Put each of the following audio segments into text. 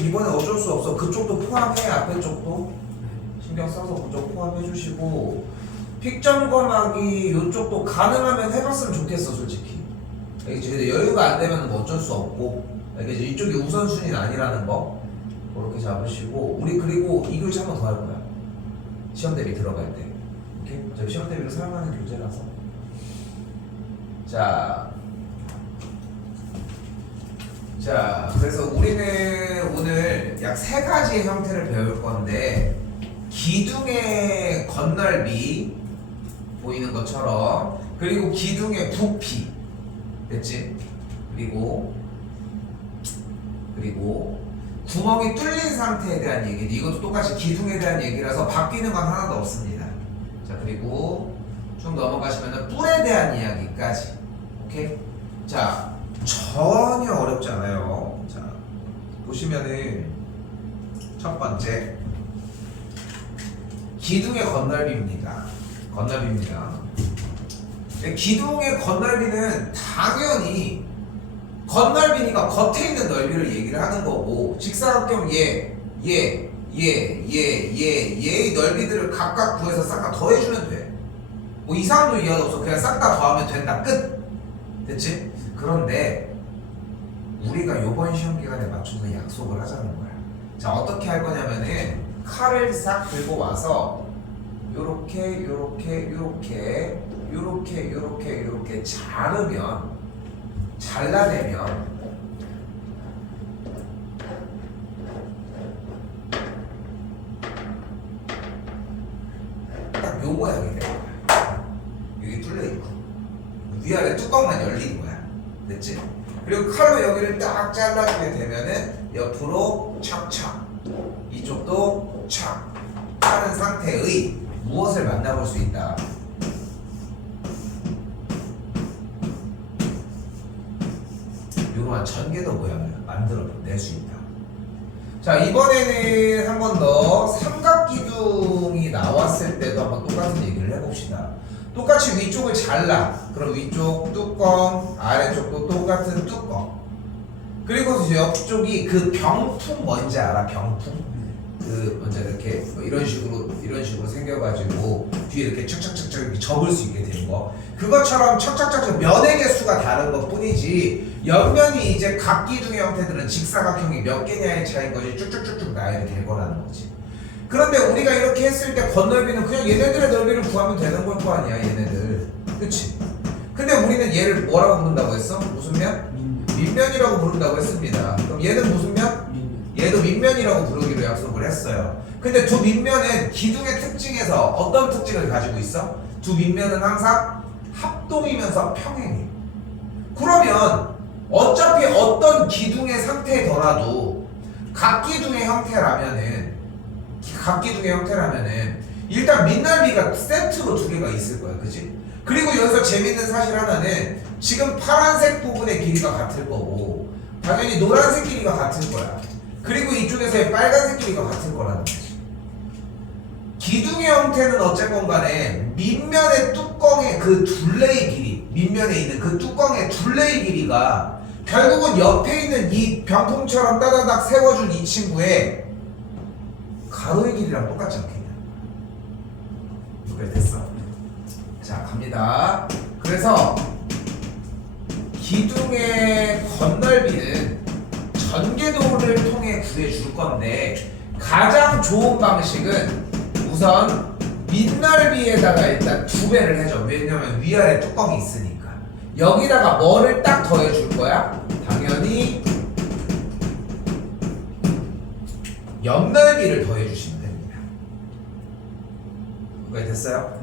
이번에 어쩔 수 없어. 그쪽도 포함해. 앞에 쪽도 신경 써서 그쪽 포함해 주시고, 픽 점검하기 이쪽도 가능하면 해봤으면 좋겠어 솔직히. 알겠지? 근데 여유가 안 되면 뭐 어쩔 수 없고, 알겠지? 이쪽이 우선순위는 아니라는 거 그렇게 잡으시고, 우리 그리고 이 교재 한 번 더 할 거야. 시험 대비 들어갈 때. 오케이? 저희 시험 대비로 사용하는 교재라서. 자, 그래서 우리는 오늘 약 3가지의 형태를 배울 건데, 기둥의 건널비 보이는 것처럼, 그리고 기둥의 부피, 됐지? 그리고 구멍이 뚫린 상태에 대한 얘기. 이것도 똑같이 기둥에 대한 얘기라서 바뀌는 건 하나도 없습니다. 자, 그리고 쭉 넘어가시면은 뿔에 대한 이야기까지. 오케이? 자, 전혀 어렵지 않아요. 자, 보시면은 첫 번째 기둥의 건널비입니다. 기둥의 건널비는 당연히 건널비니까 겉에 있는 넓이를 얘기를 하는 거고, 직사각형 얘의 넓이들을 각각 구해서 싹 다 더해주면 돼. 뭐 이상도 이하도 없어. 그냥 싹 다 더하면 된다. 끝. 됐지? 그런데 우리가 요번 시험 기간에 맞춰서 약속을 하자는 거야. 자, 어떻게 할 거냐면은 칼을 싹 들고 와서 요렇게 잘라내면 딱 요 모양이 돼. 여기 뚫려 있고 위아래 뚜껑만 열린 거야. 됐지? 그리고 칼로 여기를 딱 잘라주게 되면은 옆으로 착착, 이쪽도 착 하는 상태의 무엇을 만나볼 수 있다. 이러한 전개도 모양을 만들어낼 수 있다. 자, 이번에는 한 번 더 삼각기둥이 나왔을 때도 한번 똑같은 얘기를 해봅시다. 똑같이 위쪽을 잘라. 그럼 위쪽 뚜껑, 아래쪽도 똑같은 뚜껑. 그리고 옆쪽이 그 병풍 뭔지 알아? 병풍? 그 먼저 이렇게 뭐 이런 식으로 생겨가지고 뒤에 이렇게 착착착착 이렇게 접을 수 있게 된 거. 그것처럼 착착착착 면의 개수가 다른 것 뿐이지, 옆면이 이제 각 기둥의 형태들은 직사각형이 몇 개냐의 차이인 거지, 쭉쭉쭉쭉 나열이 될 거라는 거지. 그런데 우리가 이렇게 했을 때 건널비는 그냥 얘네들의 넓이를 구하면 되는 걸 거 아니야, 얘네들. 그치? 근데 우리는 얘를 뭐라고 부른다고 했어? 무슨 면? 밑면이라고 부른다고 했습니다. 그럼 얘는 무슨 면? 얘도 밑면이라고 부르기로 약속을 했어요. 근데 두 밑면은 기둥의 특징에서 어떤 특징을 가지고 있어? 두 밑면은 항상 합동이면서 평행해. 그러면 어차피 어떤 기둥의 상태더라도 각기둥의 형태라면은 일단 밑넓이가 세트로 두 개가 있을 거야. 그치? 그리고 여기서 재밌는 사실 하나는 지금 파란색 부분의 길이가 같을 거고 당연히 노란색 길이가 같을 거야. 그리고 이쪽에서의 빨간색 길이가 같을 거라는 거지. 기둥의 형태는 어쨌건 간에 밑면의 뚜껑의 그 둘레의 길이, 밑면에 있는 그 뚜껑의 둘레의 길이가 결국은 옆에 있는 이 병풍처럼 따다닥 세워준 이 친구의 가로의 길이랑 똑같지 않겠냐? 그래, 됐어. 자, 갑니다. 그래서 기둥의 건널비는 전개도를 통해 구해줄 건데, 가장 좋은 방식은 우선 밑넓이에다가 일단 2배를 해줘. 왜냐면 위아래 뚜껑이 있으니까. 여기다가 뭐를 딱 더해줄 거야? 당연히 옆넓이를 더해주시면 됩니다. 그게 됐어요?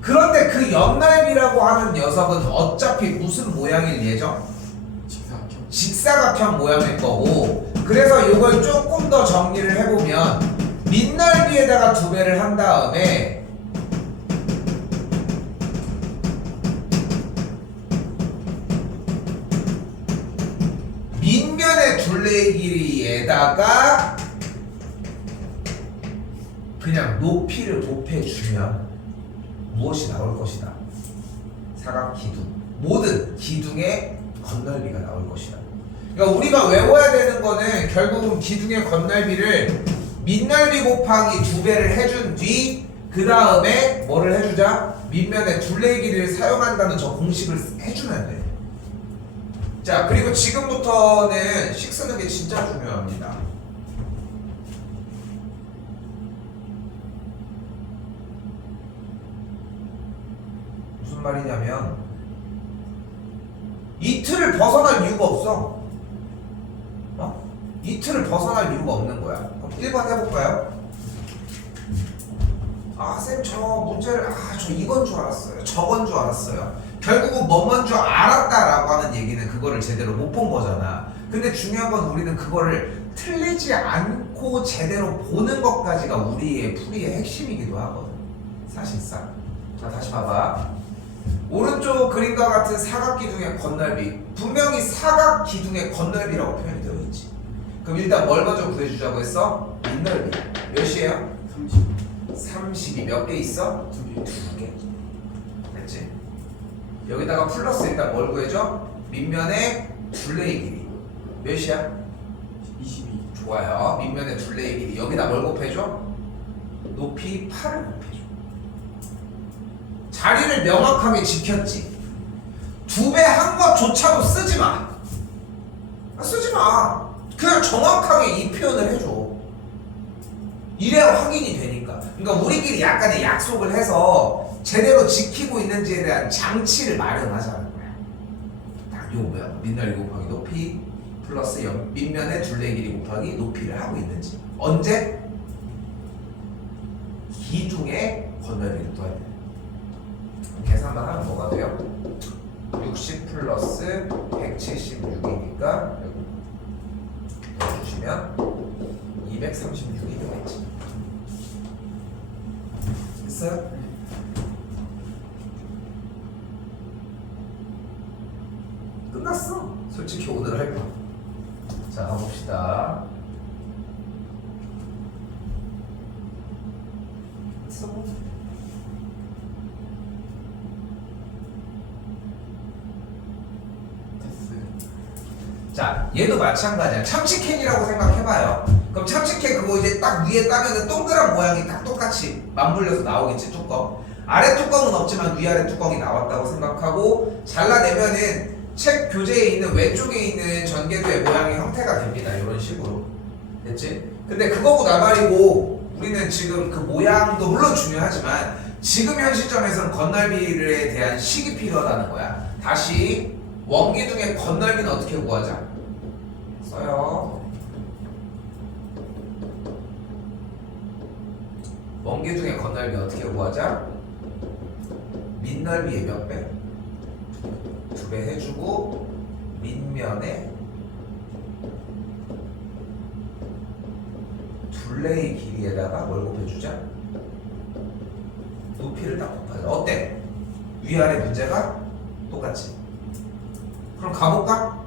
그런데 그 옆넓이라고 하는 녀석은 어차피 무슨 모양일 예정? 직사각형 모양일 거고, 그래서 이걸 조금 더 정리를 해보면 밑넓이에다가 2배를 한 다음에 밑면의 둘레의 길이에다가 그냥 높이를 곱해주면 무엇이 나올 것이다? 사각기둥, 모든 기둥의 건널비가 나올 것이다. 그러니까 우리가 외워야 되는 거는 결국은 기둥의 건널비를 밑넓이 곱하기 2배를 해준 뒤 그 다음에 뭐를 해주자? 밑면에 둘레 길이를 사용한다는 저 공식을 해주면 돼. 자, 그리고 지금부터는 식 쓰는 게 진짜 중요합니다. 무슨 말이냐면 이 틀을 벗어날 이유가 없어. 이 틀을 벗어날 이유가 없는 거야. 그럼 1번 해볼까요? 아, 쌤, 저 문제를, 저 이건 줄 알았어요. 저건 줄 알았어요. 결국은 뭐뭔 줄 알았다라고 하는 얘기는 그거를 제대로 못 본 거잖아. 근데 중요한 건 우리는 그거를 틀리지 않고 제대로 보는 것까지가 우리의 풀이의 핵심이기도 하거든. 사실상. 자, 다시 봐봐. 오른쪽 그림과 같은 사각기둥의 건널비. 분명히 사각기둥의 건널비라고 표현이 되어 있지. 그럼 일단 뭘 먼저 구해주자고 했어? 밑넓이. 몇이에요? 30이 몇 개 있어? 2개. 됐지? 여기다가 플러스 일단 뭘 구해줘? 밑면의 둘레의 길이. 몇이야? 22. 좋아요. 밑면의 둘레의 길이. 여기다 뭘 곱해줘? 높이 8을 곱해줘. 자리를 명확하게 지켰지. 2배 한 것조차도 쓰지 마. 쓰지 마. 그냥 정확하게 이 표현을 해줘. 이래야 확인이 되니까. 그러니까 우리끼리 약간의 약속을 해서 제대로 지키고 있는지에 대한 장치를 마련하자는 거야. 딱 요거 뭐야? 밑넓이 곱하기 높이 플러스 밑면의 둘레 길이 곱하기 높이를 하고 있는지. 언제? 기둥의 건널비를 또 해야 돼. 계산만 하면 뭐가 돼요? 60 플러스 176이니까 넣어주시면 236이 되겠지. 됐어요? 끝났어. 솔직히 오늘 할 거. 자, 가봅시다. 자, 얘도 마찬가지야. 참치캔이라고 생각해봐요. 그럼 참치캔 그거 이제 딱 위에 따면은 동그란 모양이 딱 똑같이 맞물려서 나오겠지, 뚜껑. 아래 뚜껑은 없지만 위아래 뚜껑이 나왔다고 생각하고 잘라내면은 책 교재에 있는 왼쪽에 있는 전개도의 모양의 형태가 됩니다. 이런 식으로. 됐지? 근데 그거고 나발이고 우리는 지금 그 모양도 물론 중요하지만 지금 현 시점에서는 건널비에 대한 식이 필요하다는 거야. 다시 원기둥의 건널비는 어떻게 구하자? 써요. 원기둥의 건널비 어떻게 구하자? 밑넓이의 몇 배? 2배 해주고 밑면에 둘레의 길이에다가 뭘 곱해주자? 높이를 딱 곱하자. 어때? 위아래 문제가 똑같지? 그럼 가볼까?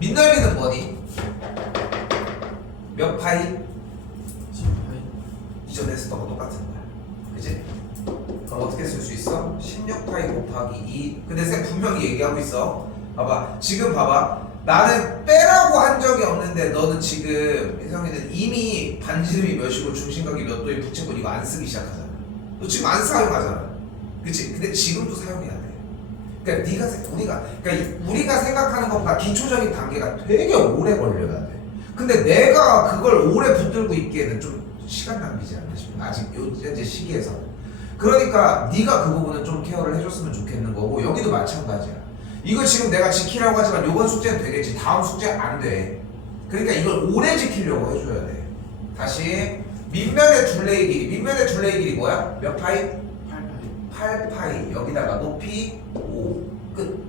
밑넓이는 뭐니? 몇 파이? 10파이. 이전에 했었던 거 똑같은 거야. 그치? 그럼 어떻게 쓸 수 있어? 16파이 곱하기 2. 근데 쌤 분명히 얘기하고 있어. 봐봐. 지금 봐봐. 나는 빼라고 한 적이 없는데 너는 지금 이상이는 이미 반지름이 몇이고 중심각이 몇 도에 붙이고 이거 안 쓰기 시작하잖아. 너 지금 안 사용하잖아. 그치? 근데 지금도 사용해야 돼. 그러니까 우리가 생각하는 것보다 기초적인 단계가 되게 오래 걸려야 돼. 근데 내가 그걸 오래 붙들고 있기에는 좀 시간 낭비지 않나 싶어. 아직 현재 시기에서는. 그러니까 네가 그 부분은 좀 케어를 해줬으면 좋겠는 거고 여기도 마찬가지야. 이거 지금 내가 지키라고 하지만 요번 숙제는 되겠지. 다음 숙제 안 돼. 그러니까 이걸 오래 지키려고 해줘야 돼. 다시 밑면의 둘레의 길이. 밑면의 둘레의 길이 뭐야? 몇 파이? 8파이. 8파이. 여기다가 높이 5. 끝.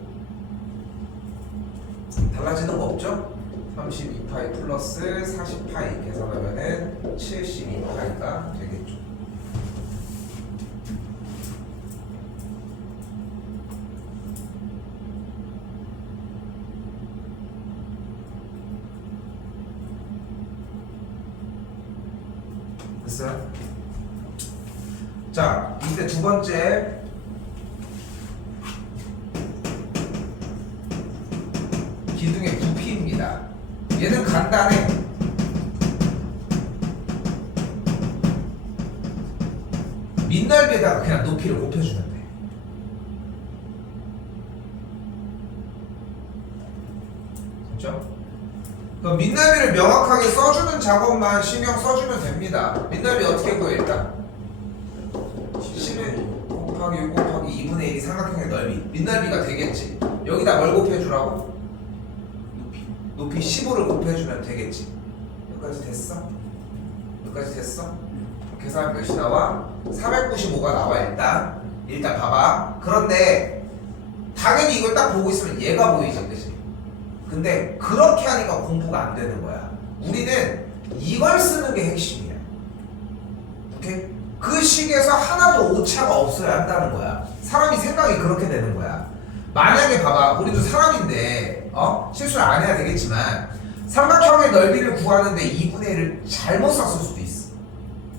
달라지는 거 없죠? 32파이 플러스 40파이 계산하면은 72파이가 되겠죠. 됐어요? 자, 이제 두 번째 기둥의 부피입니다. 얘는 간단해. 밑넓이에다가 그냥 높이를 곱해주면 돼. 그렇죠? 그럼 밑넓이를 명확하게 써주는 작업만 신경 써주면 됩니다. 밑넓이 어떻게 구해 일단? 11 곱하기 6 곱하기 2분의 1이 삼각형의 넓이. 밑넓이가 되겠지. 여기다 뭘 곱해주라고? 높이 15를 곱해주면 되겠지. 여기까지 됐어? 여기까지 됐어? 계산 몇이 나와? 495가 나와 일단. 일단 봐봐. 그런데 당연히 이걸 딱 보고 있으면 얘가 보이지, 그치? 근데 그렇게 하니까 공부가 안 되는 거야. 우리는 이걸 쓰는 게 핵심이야. 오케이? 그 식에서 하나도 오차가 없어야 한다는 거야. 사람이 생각이 그렇게 되는 거야. 만약에 봐봐, 우리도 사람인데 실수를 안 해야 되겠지만 삼각형의 넓이를 구하는데 2분의 1을 잘못 썼을 수도 있어.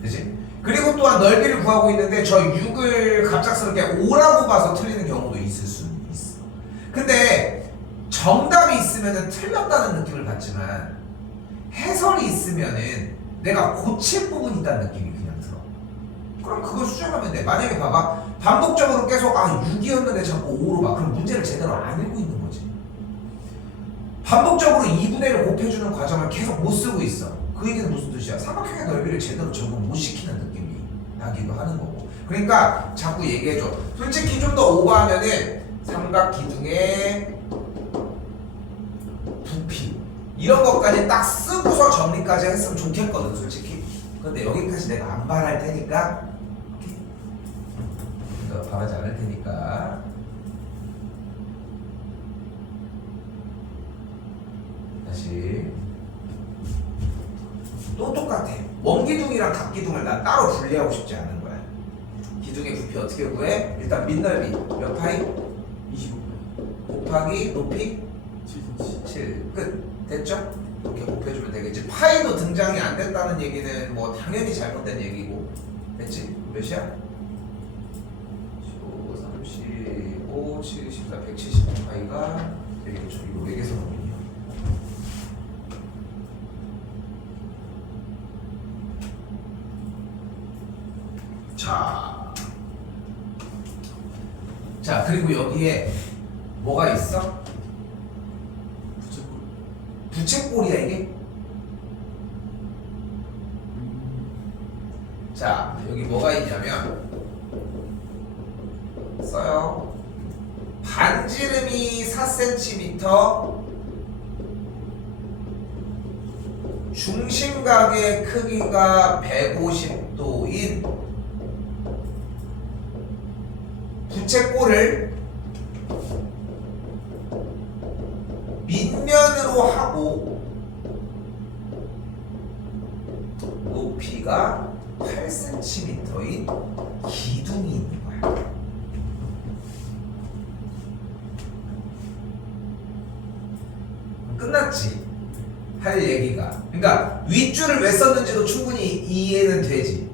그치? 그리고 또한 넓이를 구하고 있는데 저 6을 갑작스럽게 5라고 봐서 틀리는 경우도 있을 수 있어. 근데 정답이 있으면 틀렸다는 느낌을 받지만 해설이 있으면은 내가 고칠 부분이 있다는 느낌이 그냥 들어. 그럼 그걸 수정하면 돼. 만약에 봐봐, 반복적으로 계속 6이었는데 자꾸 5로 봐. 그럼 문제를 제대로 안 읽고 있는 거지. 반복적으로 2분의 1을 곱해주는 과정을 계속 못 쓰고 있어. 그 얘기는 무슨 뜻이야? 삼각형의 넓이를 제대로 적응 못 시키는 느낌이 나기도 하는 거고. 그러니까 자꾸 얘기해줘. 솔직히 좀 더 오버하면은 삼각 기둥의 부피 이런 것까지 딱 쓰고서 정리까지 했으면 좋겠거든 솔직히. 근데 여기까지 내가 안 바랄 테니까, 내가 바라지 않을 테니까 다시 또 똑같아. 원기둥이랑 각기둥을 난 따로 분리하고 싶지 않은 거야. 기둥의 부피 어떻게 구해? 일단 밑넓이 몇 파이? 25파이 곱하기 높이 7cm 7. 끝. 됐죠? 이렇게 곱해주면 되겠지. 파이도 등장이 안 됐다는 얘기는 뭐 당연히 잘못된 얘기고. 됐지? 몇이야? 15, 35, 7, 14, 175파이가 되겠죠. 이거 외계선이군요. 자, 그리고 여기에 뭐가 있어? 부채꼴이야 이게? 자, 여기 뭐가 있냐면 써요. 반지름이 4cm, 중심각의 크기가 150도인 부채꼴을 밑면으로 하고 높이가 8cm인 기둥이 있는 거야. 끝났지? 할 얘기가. 그러니까 윗줄을 왜 썼는지도 충분히 이해는 되지.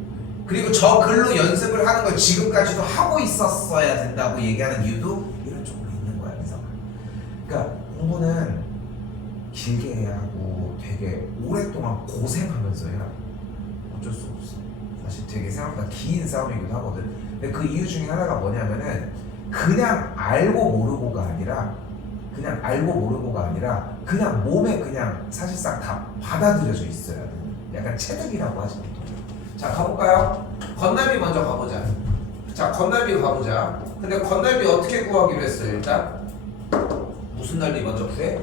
그리고 저 글로 연습을 하는 걸 지금까지도 하고 있었어야 된다고 얘기하는 이유도 이런 쪽으로 있는 거야, 이상아. 그러니까 공부는 길게 해야 하고 되게 오랫동안 고생하면서 해야 돼. 어쩔 수 없어. 사실 되게 생각보다 긴 싸움이기도 하거든. 근데 그 이유 중에 하나가 뭐냐면은 그냥 알고 모르고가 아니라 그냥 몸에 그냥 사실상 다 받아들여져 있어야 돼. 약간 체득이라고 하지 보통. 자, 가볼까요? 건널비 먼저 가보자. 자, 건널비 가보자. 근데 건널비 어떻게 구하기로 했어요? 일단 무슨 넓이 먼저 구해?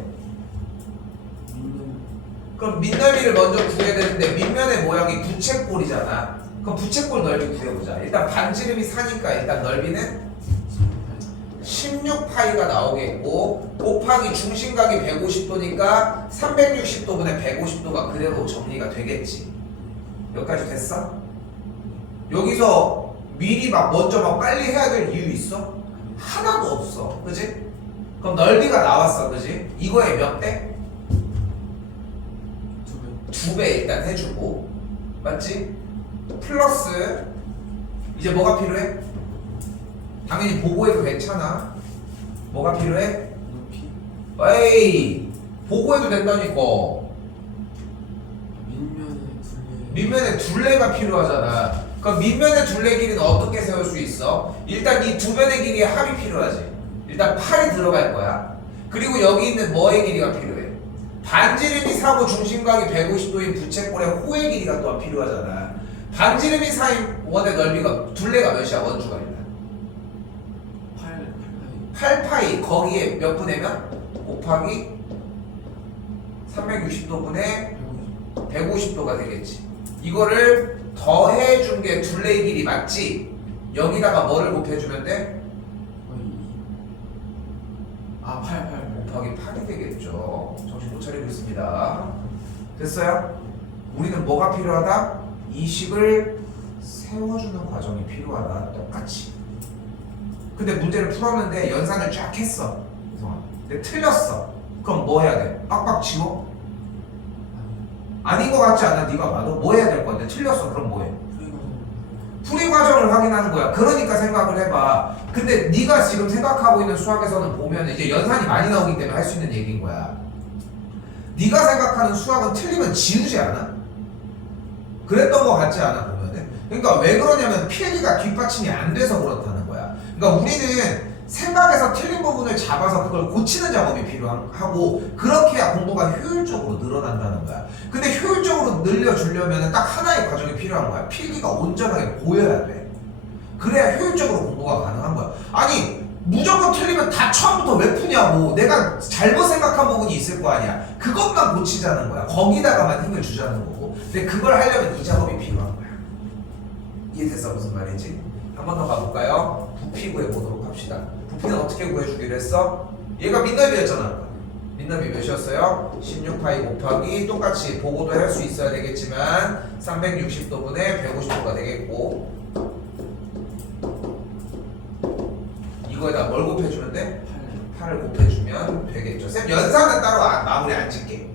그럼 밑넓이를 먼저 구해야 되는데 밑면의 모양이 부채꼴이잖아. 그럼 부채꼴 넓이 구해보자. 일단 반지름이 4니까 일단 넓이는 16파이가 나오겠고 곱하기 중심각이 150도니까 360도분의 150도가 그대로 정리가 되겠지. 여기까지 됐어? 여기서 미리 먼저 빨리 해야 될 이유 있어? 하나도 없어. 그지? 그럼 넓이가 나왔어. 그지? 이거에 몇 배? 2배 일단 해주고, 맞지? 플러스 이제 뭐가 필요해? 당연히 보고해도 괜찮아. 뭐가 필요해? 높이 에이, 보고해도 된다니까. 밑면에 둘레가 필요하잖아. 그럼 밑면의 둘레 길이는 어떻게 세울 수 있어? 일단 이 두 면의 길이의 합이 필요하지. 일단 팔이 들어갈 거야. 그리고 여기 있는 뭐의 길이가 필요해? 반지름이 사고 중심각이 150도인 부채꼴의 호의 길이가 또한 필요하잖아. 반지름이 사인 원의 넓이가 둘레가 몇이야? 원주가 일단 8파이 거기에 몇 분의면? 곱하기 360도분의 150도가 되겠지. 이거를 더해준 게 둘레의 길이 맞지? 여기다가 뭐를 곱해주면 돼? 8 곱하기 8이 되겠죠. 정신 못 차리고 있습니다. 됐어요? 우리는 뭐가 필요하다? 이 식을 세워주는 과정이 필요하다. 똑같이. 근데 문제를 풀었는데 연산을 쫙 했어. 근데 틀렸어. 그럼 뭐 해야 돼? 빡빡 지워? 아닌 것 같지 않아? 네가 봐도 뭐 해야 될 건데 틀렸어. 그럼 뭐 해? 풀이 과정을 확인하는 거야. 그러니까 생각을 해봐. 근데 네가 지금 생각하고 있는 수학에서는 보면 이제 연산이 많이 나오기 때문에 할 수 있는 얘기인 거야. 네가 생각하는 수학은 틀리면 지우지 않아? 그랬던 것 같지 않아 보면은? 그러니까 왜 그러냐면 필기가 뒷받침이 안 돼서 그렇다는 거야. 그러니까 우리는 생각에서 틀린 부분을 잡아서 그걸 고치는 작업이 필요하고 그렇게 해야 공부가 효율적으로 늘어난다는 거야. 근데 효율적으로 늘려주려면 딱 하나의 과정이 필요한 거야. 필기가 온전하게 보여야 돼. 그래야 효율적으로 공부가 가능한 거야. 아니 무조건 틀리면 다 처음부터 왜 푸냐고. 내가 잘못 생각한 부분이 있을 거 아니야. 그것만 고치자는 거야. 거기다가만 힘을 주자는 거고. 근데 그걸 하려면 이 작업이 필요한 거야. 이해됐어? 무슨 말인지? 한 번 더 가볼까요? 부피 구해보도록 합시다. 부피는 어떻게 구해주기로 했어? 얘가 밑넓이였잖아. 밑넓이 몇이었어요? 16파이 곱하기 똑같이 보고도 할 수 있어야 되겠지만 360도분의 150도가 되겠고 이거에다 뭘 곱해주면 돼? 8을 곱해주면 되겠죠. 쌤 연산은 따로 마무리 안 짓게.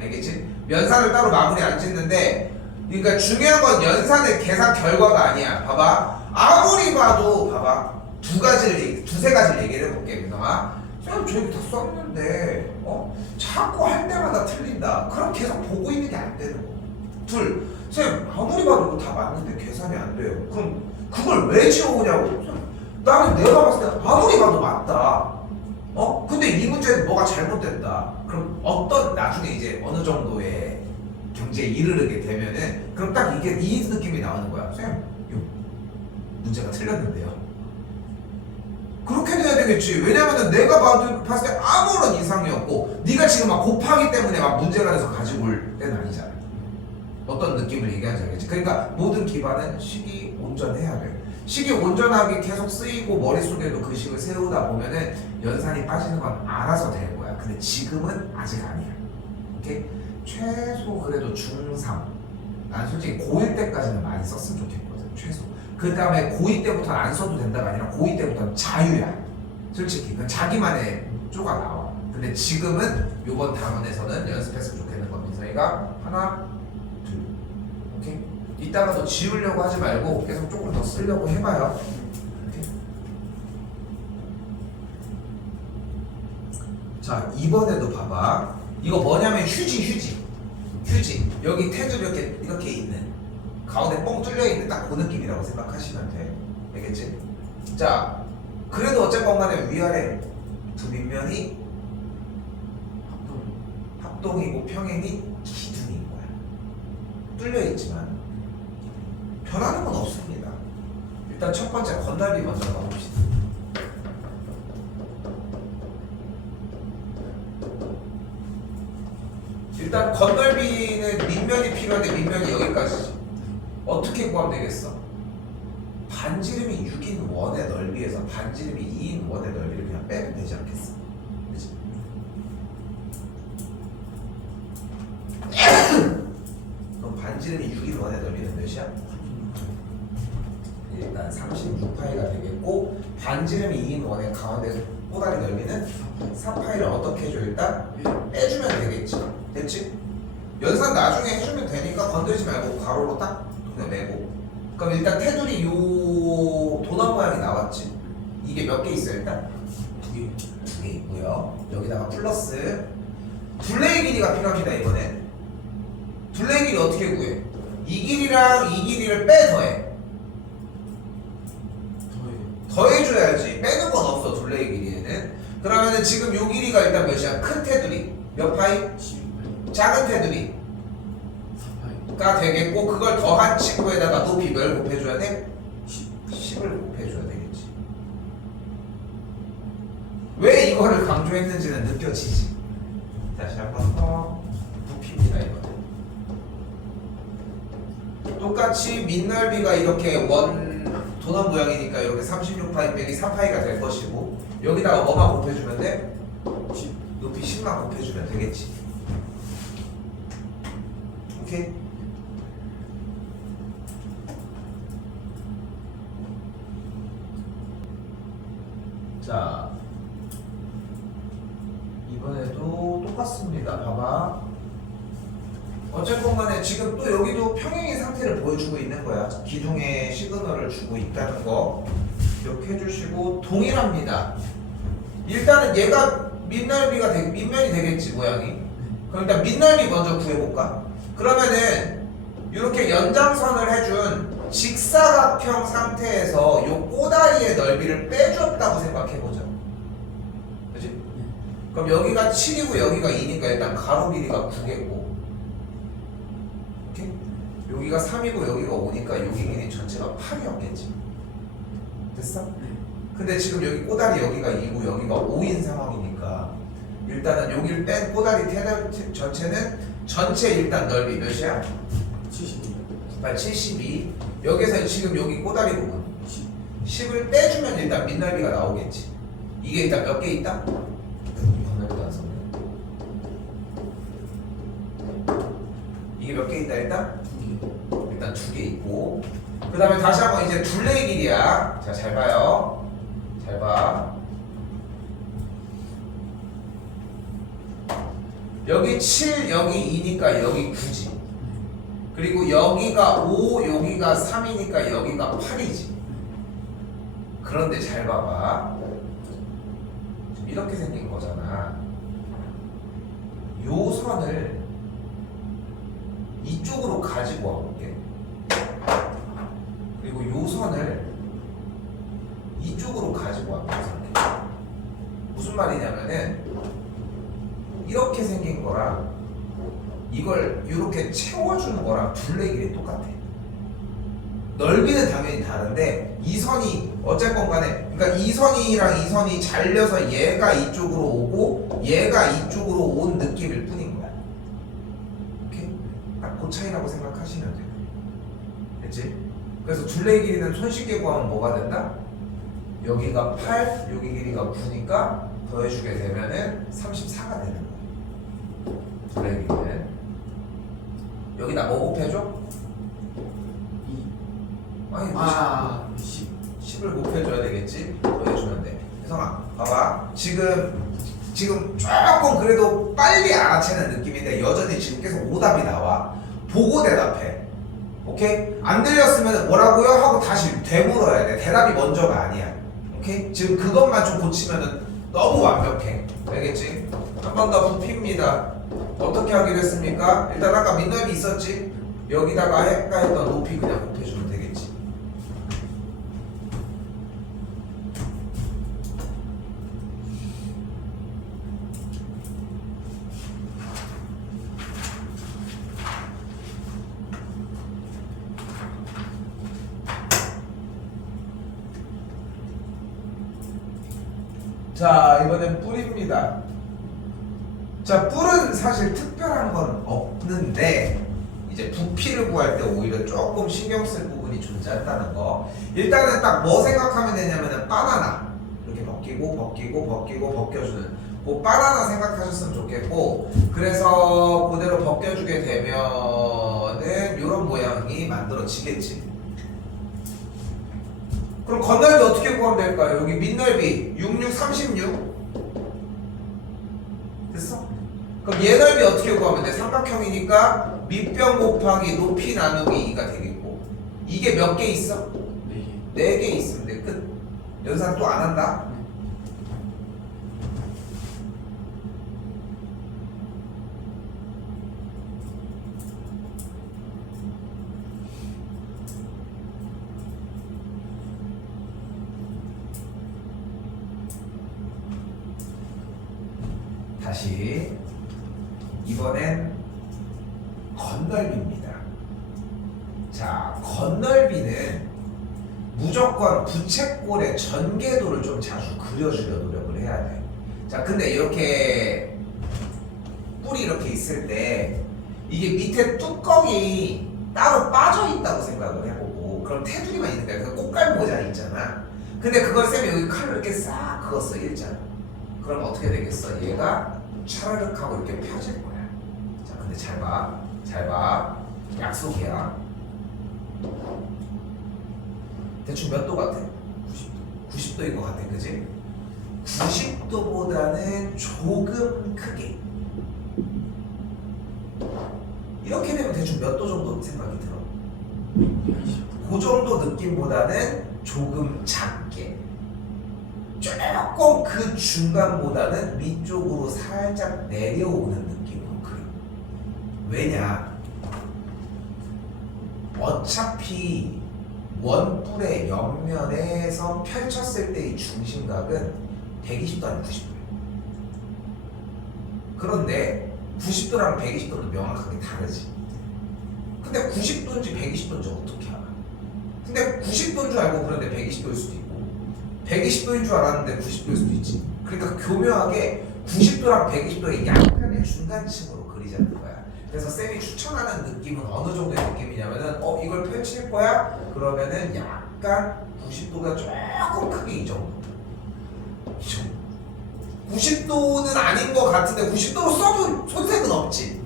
알겠지? 연산을 따로 마무리 안 짓는데 그러니까 중요한 건 연산의 계산 결과가 아니야. 봐봐. 아무리 봐도 봐봐. 두세 가지를 얘기를 해볼게. 민성아. 쌤 저기 다 썼는데 자꾸 할 때마다 틀린다. 그럼 계속 보고 있는 게 안 되는 거. 둘. 쌤 아무리 봐도 이거 다 맞는데 계산이 안 돼요. 그럼 그걸 왜 지워오냐고. 나는 내가 봤을 때 아무리 봐도 맞다. 근데 이 문제는 뭐가 잘못됐다. 그럼 어떤 나중에 이제 어느 정도의 경제에 이르게 되면은 그럼 딱 이게 이 느낌이 나오는 거야. 쌤, 이 문제가 틀렸는데요. 그렇게 돼야 되겠지. 왜냐면은 내가 봤을 때 아무런 이상이었고 네가 지금 막 곱하기 때문에 막 문제가 돼서 가지고 올 때는 아니잖아. 어떤 느낌을 얘기하는지 알겠지. 그러니까 모든 기반은 식이 온전해야 돼. 식이 온전하게 계속 쓰이고 머릿속에도 그 식을 세우다 보면은 연산이 빠지는 건 알아서 될 거야. 근데 지금은 아직 아니야. 오케이? 최소 그래도 중3. 난 솔직히 고1 때까지는 많이 썼으면 좋겠거든. 최소. 그 다음에 고2 때부터는 안 써도 된다가 아니라 고2 때부터는 자유야. 솔직히. 그 자기만의 쪼가 나와. 근데 지금은 요번 단원에서는 연습했으면 좋겠는 건 민서이가 하나, 둘. 오케이? 이따가 더 지우려고 하지 말고 계속 조금 더 쓰려고 해봐요. 이렇게. 자, 이번에도 봐봐. 이거 뭐냐면 휴지. 여기 테두리 이렇게 있는 가운데 뻥 뚫려 있는 딱 그 느낌이라고 생각하시면 돼. 알겠지? 자, 그래도 어쨌건 간에 위아래 두 밑면이 합동이고 평행이 기둥인 거야. 뚫려 있지만 변하는 건 없습니다. 일단 첫 번째 건달비 먼저 가봅시다. 일단 건널비는 밑면이 필요한데 밑면이 여기까지지. 어떻게 구하면 되겠어? 반지름이 6인 원의 넓이에서 반지름이 2인 원의 넓이를 그냥 빼면 되지 않겠어? 그치? 그럼 반지름이 6인 원의 넓이는 몇이야? 일단 36파이가 되겠고 반지름이 2인 원의 가운데 꼬다리 넓이는 4파이를 어떻게 해줘? 일단 빼주면 되겠지. 됐지? 연산 나중에 해주면 되니까 건들지 말고 가로로 딱 그냥 매고. 그럼 일단 테두리 요 도넛 모양이 나왔지. 이게 몇 개 있어요 일단? 두 개 있고요. 여기다가 플러스 둘레의 길이가 필요합니다. 이번엔 둘레의 길이 어떻게 구해? 이 길이랑 이 길이를 빼 더해. 더해줘야지. 빼는 건 없어 둘레의 길이에는. 그러면은 지금 요 길이가 일단 몇이야? 큰 테두리 몇 파이? 12파이. 작은 테두리 4파이. 가 되겠고 그걸 더한 친구에다가 높이 몇 곱해줘야 돼? 10. 10을 곱해줘야 되겠지. 왜 이거를 강조했는지는 느껴지지. 다시 한번 더 부피입니다 이거는. 똑같이 밑넓이가 이렇게 원 도넛 모양이니까 이렇게 36파이 빼기 3파이가 될 것이고 여기다가 뭐만 곱해주면 돼? 10. 높이 10만 곱해주면 되겠지. 오케이? 자 이번에도 똑같습니다. 봐봐. 어쨌건 간에 지금 또 여기도 평행의 상태를 보여주고 있는 거야. 기둥에 시그널을 주고 있다는 거 이렇게 해주시고 동일합니다. 일단은 얘가 밑면이 되겠지 모양이. 그럼 일단 밑넓이 먼저 구해볼까? 그러면은 이렇게 연장선을 해준 직사각형 상태에서 요 꼬다리의 넓이를 빼줬다고 생각해보자. 그치? 그럼 여기가 7이고 여기가 2니까 일단 가로 길이가 9겠고 여기가 3이고 여기가 5니까 여기 길이 전체가 8이었겠지. 됐어? 근데 지금 여기 꼬다리 여기가 2고 여기가 5인 상황이니까 일단은 여기를 뺀 꼬다리 전체는 전체 일단 넓이 몇이야? 72. 72. 여기서 지금 여기 꼬다리 부분 10. 10을 빼주면 일단 밑넓이가 나오겠지. 이게 일단 몇 개 있다? 건널도 안 썼네. 이게 몇 개 있다 일단? 일단 2개 있고 그 다음에 다시 한번 이제 둘레의 길이야. 자 잘 봐요. 잘 봐. 여기 7 여기 2니까 여기 9지. 그리고 여기가 5 여기가 3이니까 여기가 8이지. 그런데 잘 봐봐. 지금 이렇게 생긴 거잖아. 요 선을 이쪽으로 가지고 와볼게. 그리고 요 선을 이쪽으로 가지고 와볼게. 무슨 말이냐면은 이렇게 생긴 거랑 이걸 이렇게 채워주는 거랑 둘레 길이 똑같아. 넓이는 당연히 다른데 이 선이 어쨌건 간에 그러니까 이 선이랑 이 선이 잘려서 얘가 이쪽으로 오고 얘가 이쪽으로 온 느낌일 뿐인 거야. 오케이? 딱 그 차이라고 생각하시면 돼요. 됐지? 그래서 둘레 길이는 손쉽게 구하면 뭐가 된다? 여기가 8, 여기 길이가 9니까 더해주게 되면은 34가 되는 거야. 둘레 길이는 여기다 뭐 곱해줘? 2. 아니 10. 10을 곱해줘야 되겠지? 더해주면 돼. 혜성아 봐봐. 지금 조금 그래도 빨리 알아채는 느낌인데 여전히 지금 계속 오답이 나와. 보고 대답해. 오케이? 안 들렸으면 뭐라고요? 하고 다시 되물어야 돼. 대답이 먼저가 아니야. 오케이? 지금 그것만 좀 고치면은 너무 완벽해. 알겠지? 한 번 더 부피입니다. 어떻게 하기로 했습니까? 일단 아까 밑넓이 있었지? 여기다가 해가 했던 높이 그냥 곱해주면 되겠지. 자 이번엔 뿔입니다. 자 뿔은 사실 특별한 건 없는데 이제 부피를 구할 때 오히려 조금 신경 쓸 부분이 존재한다는 거. 일단은 딱 뭐 생각하면 되냐면은 바나나 이렇게 벗기고 벗겨주는 그 바나나 생각하셨으면 좋겠고, 그래서 그대로 벗겨주게 되면은 이런 모양이 만들어지겠지. 그럼 건널비 어떻게 구하면 될까요? 여기 밑넓이 66, 36 됐어? 그럼 얘 넓이 어떻게 구하면 돼? 삼각형이니까 밑변 곱하기 높이 나누기 2가 되겠고, 이게 몇 개 있어? 4개. 4개 있으면 돼. 끝. 연산 또 안 한다? 다시 이번엔 건널비입니다. 자, 건널비는 무조건 부채꼴의 전개도를 좀 자주 그려주려 노력을 해야 돼. 자, 근데 이렇게 뿔이 이렇게 있을 때 이게 밑에 뚜껑이 따로 빠져 있다고 생각을 해보고, 그럼 테두리만 있는 거야. 그 꽃갈 모자 있잖아. 근데 그걸 쌤이 여기 칼로 이렇게 싹 그었어, 일자로. 그럼 어떻게 되겠어? 얘가 차르륵 하고 이렇게 펴질 거야. 자, 근데 잘 봐. 잘 봐. 약속이야. 대충 몇 도 같아? 90도. 90도인 것 같아, 그지? 90도보다는 조금 크게. 이렇게 되면 대충 몇 도 정도 생각이 들어? 그 정도 느낌보다는 조금 작게. 조금 그 중간보다는 위쪽으로 살짝 내려오는 느낌으로 그려. 왜냐? 어차피 원뿔의 옆면에서 펼쳤을 때의 중심각은 120도 아니면 90도예요. 그런데 90도랑 120도는 명확하게 다르지. 근데 90도인지 120도인지 어떻게 알아? 근데 90도인 줄 알고 그런데 120도일 수도 있고, 120도인 줄 알았는데 90도일 수도 있지. 그러니까 교묘하게 90도랑 120도의 약간의 중간층으로 그리자는 거야. 그래서 쌤이 추천하는 느낌은 어느 정도의 느낌이냐면은 이걸 펼칠 거야? 그러면은 약간 90도가 조금 크게 이 정도. 이 정도. 90도는 아닌 것 같은데 90도로 써도 손색은 없지.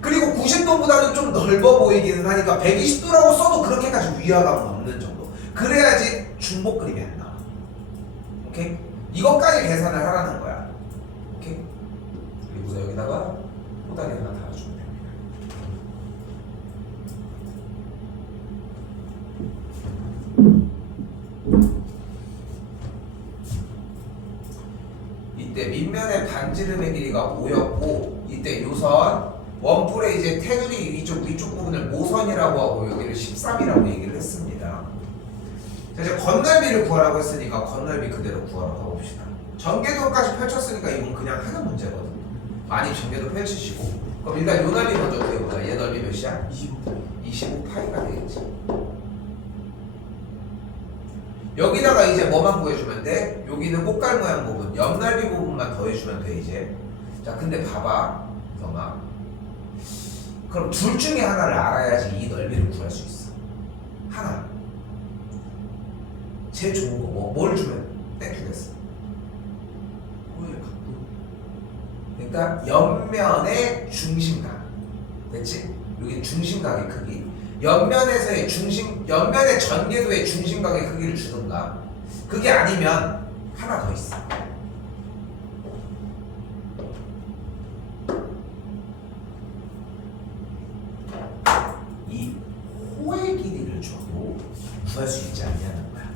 그리고 90도보다는 좀 넓어 보이기는 하니까 120도라고 써도 그렇게까지 위화감은 없는 정도. 그래야지 중복 그림이 안 나와. 오케이? 이것까지 계산을 하라는 거야. 오케이? 그리고서 여기다가 꼬다리 하나 달아주면 됩니다. 이때 밑면의 반지름의 길이가 5였고, 이때 요선 원뿔의 이제 테두리 위쪽 부분을 모선이라고 하고 여기를 13이라고 얘기를 했습니다. 자, 이제 건널비를 구하라고 했으니까 건널비 그대로 구하러 가봅시다. 전개도까지 펼쳤으니까 이건 그냥 하는 문제거든. 많이 전개도 펼치시고. 그럼 일단 요 넓이 먼저 구해보자. 얘 넓이 몇이야? 25파이가 되겠지. 여기다가 이제 뭐만 구해주면 돼? 여기는 꽃갈 모양 부분, 옆 넓이 부분만 더해주면 돼 이제. 자, 근데 봐봐, 경아. 그럼 둘 중에 하나를 알아야지 이 넓이를 구할 수 있어. 하나. 제일 좋은 거 뭘 주면 땡큐겠어? 코의 각도. 그러니까 옆면의 중심각. 됐지? 여기 중심각의 크기. 옆면에서의 옆면의 전개도의 중심각의 크기를 주던가. 그게 아니면 하나 더 있어. 이 호의 길이를 줘도 구할 수 있지 않냐는 거야.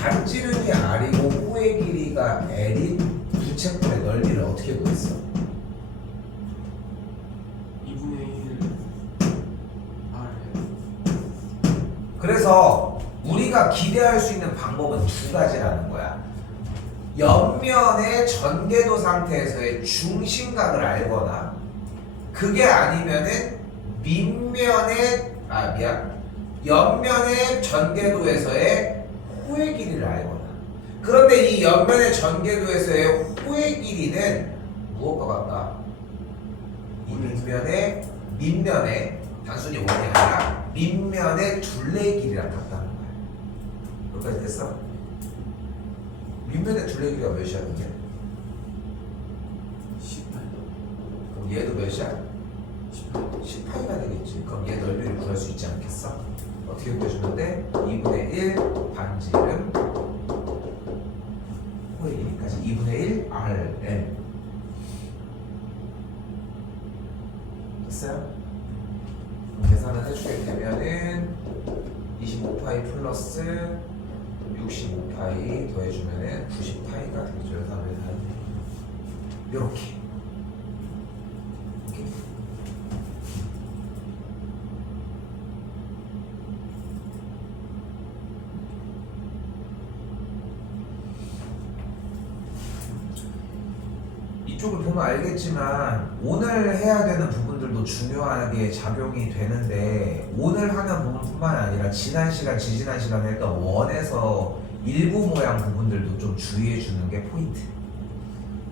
반지름이 R이고 호의 길이가 L인 부채꼴의 넓이를 어떻게 구했어? 2분의 1 R. 그래서 우리가 기대할 수 있는 방법은 두 가지라는 거야. 옆면의 전개도 상태에서의 중심각을 알거나, 그게 아니면은 옆면의 전개도에서의 호의 길이를 알거나. 그런데 이 옆면의 전개도에서의 호의 길이는 무엇과 같다? 이 밑면의 단순히 원이 아니라 밑면의 둘레의 길이랑 같다는 거야. 여기까지 됐어? 밑면의 둘레의 길이가 몇이야 그게? 18. 그럼 얘도 몇이야? 18. 18가 되겠지. 그럼 얘 넓이를 구할 수 있지 않겠어? 어떻게 구해주면 돼? 2분의 1 반지름 호의 길이까지 2분의 1 Rn. 됐어요? 계산을 해주게 되면은 25파이 플러스 65파이 더해주면은 90파이가 되죠. 그래서 요렇게. 오케이. 이쪽을 보면 알겠지만 오늘 해야 되는 부분들도 중요하게 작용이 되는데 오늘 하는 부분뿐만 아니라 지난 시간, 지지난 시간에 했던 원에서 일부 모양 부분들도 좀 주의해 주는 게 포인트.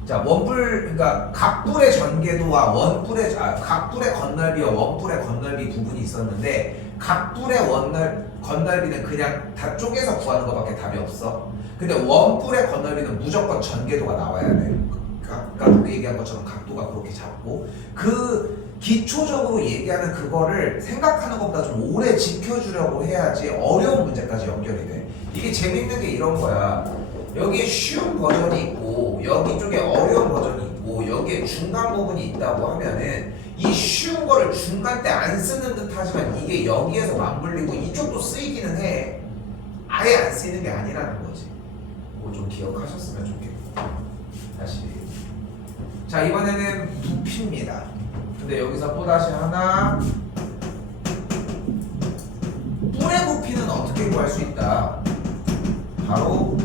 자, 그러니까 각불의 전개도와 각불의 건널비와 원불의 건널비 부분이 있었는데 각불의 건널비는 그냥 다 쪼개서 구하는 것밖에 답이 없어. 근데 원뿔의 건널비는 무조건 전개도가 나와야 돼. 아까 우리 얘기한 것처럼 각도가 그렇게 잡고 그 기초적으로 얘기하는 그거를 생각하는 것보다 좀 오래 지켜주려고 해야지 어려운 문제까지 연결이 돼. 이게 재밌는 게 이런 거야. 여기에 쉬운 버전이 있고 여기 쪽에 어려운 버전이 있고 여기에 중간 부분이 있다고 하면은 이 쉬운 거를 중간 때 안 쓰는 듯 하지만 이게 여기에서 맞물리고 이쪽도 쓰이기는 해. 아예 안 쓰이는 게 아니라는 거지. 그거 좀 기억하셨으면 좋겠고. 다시. 자, 이번에는 부피입니다. 근데 여기서 또다시 하나. 뿔의 부피는 어떻게 구할 수 있다? 바로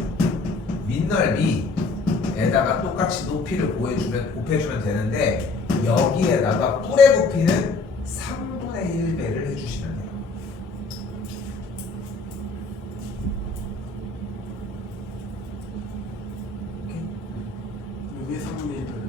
밑넓이에다가 똑같이 높이를 곱해주면 되는데 여기에다가 뿔의 부피는 3분의 1배를 해주시면 돼요. 왜 3분의 1을?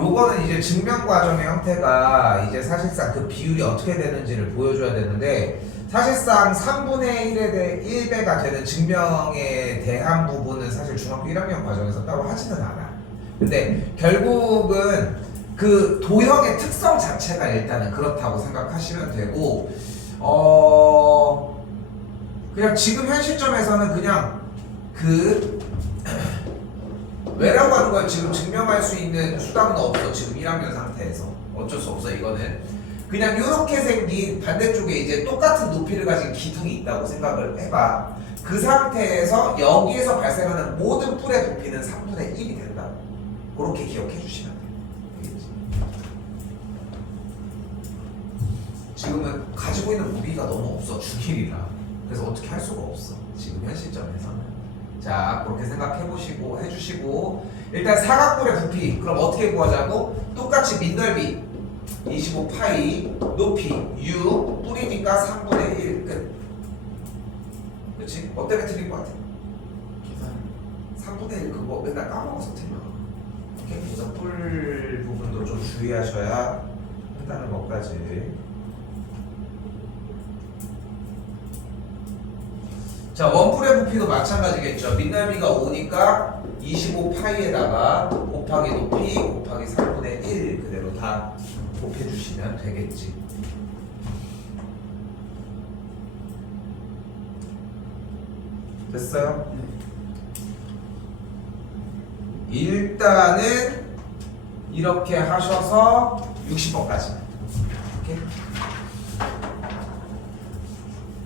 요거는 이제 증명 과정의 형태가 이제 사실상 그 비율이 어떻게 되는지를 보여줘야 되는데 사실상 3분의 1배가 되는 증명에 대한 부분은 사실 중학교 1학년 과정에서 따로 하지는 않아. 근데 결국은 그 도형의 특성 자체가 일단은 그렇다고 생각하시면 되고 그냥 지금 현 시점에서는 그냥 그 왜라고 하는 걸 지금 증명할 수 있는 수단은 없어. 지금 1학년 상태에서 어쩔 수 없어. 이거는 그냥 이렇게 생긴 반대쪽에 이제 똑같은 높이를 가진 기둥이 있다고 생각을 해봐. 그 상태에서 여기에서 발생하는 모든 뿔의 부피는 3분의 1이 된다. 그렇게 기억해 주시면 돼요. 알겠지? 지금은 가지고 있는 무기가 너무 없어. 중일이라. 그래서 어떻게 할 수가 없어. 지금 현 시점에서는. 자, 그렇게 생각해 보시고 해주시고 일단 사각뿔의 부피 그럼 어떻게 구하자고? 똑같이 밑넓이 25파이 높이 u 뿔이니까 3분의 1 끝. 그렇지? 뭐 때문에 틀린 것 같아? 계산. 3분의 1 그거 맨날 까먹어서 틀려. 이렇게 그래서 뿔 부분도 좀 주의하셔야 한다는 것까지. 자, 원뿔의 부피도 마찬가지겠죠. 밑넓이가 5니까 25파이에다가 곱하기 높이 곱하기 3분의 1 그대로 다 곱해주시면 되겠지. 됐어요? 일단은 이렇게 하셔서 60번까지. 오케이?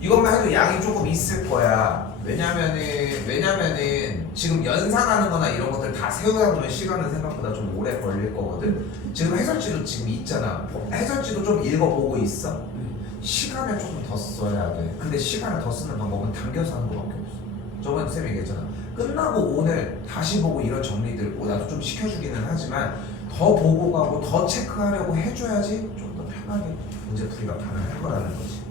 이것만 해도 양이 조금 있을 거야. 왜냐면은 지금 연산하는 거나 이런 것들 다 세우다 보면 시간은 생각보다 좀 오래 걸릴 거거든. 지금 해설지도 지금 있잖아. 해설지도 좀 읽어보고 있어. 시간을 조금 더 써야 돼. 근데 시간을 더 쓰는 방법은 당겨서 하는 거밖에 없어. 저번에 쌤이 얘기했잖아. 끝나고 오늘 다시 보고 이런 정리들 나도 좀 시켜주기는 하지만 더 보고 가고 더 체크하려고 해줘야지 좀 더 편하게 문제 풀이가 가능할 거라는 거지.